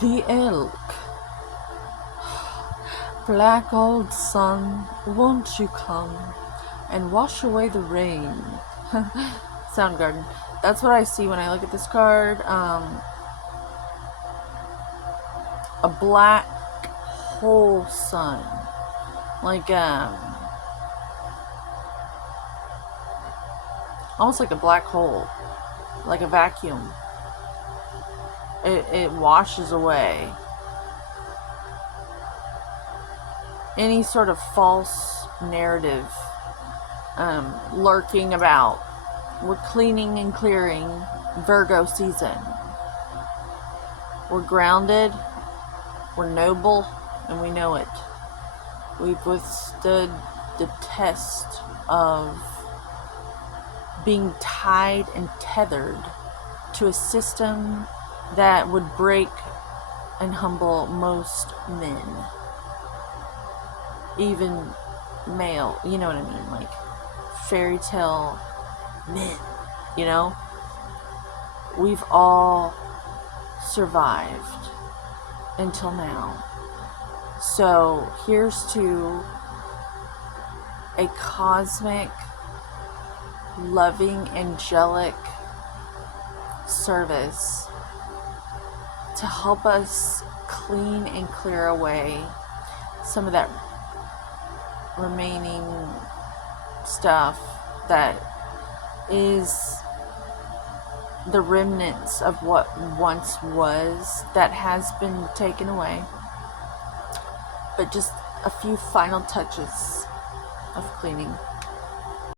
The elk. Black old sun, won't you come and wash away the rain? Soundgarden. That's what I see when I look at this card. A black hole sun. Like, almost like a black hole. Like a vacuum. It washes away any sort of false narrative lurking about. We're cleaning and clearing Virgo season. We're grounded, we're noble, and we know it. We've withstood the test of being tied and tethered to a system that would break and humble most men. Even male, you know what I mean? Like fairy tale men, you know? We've all survived until now. So here's to a cosmic, loving, angelic service to help us clean and clear away some of that remaining stuff that is the remnants of what once was, that has been taken away. But just a few final touches of cleaning.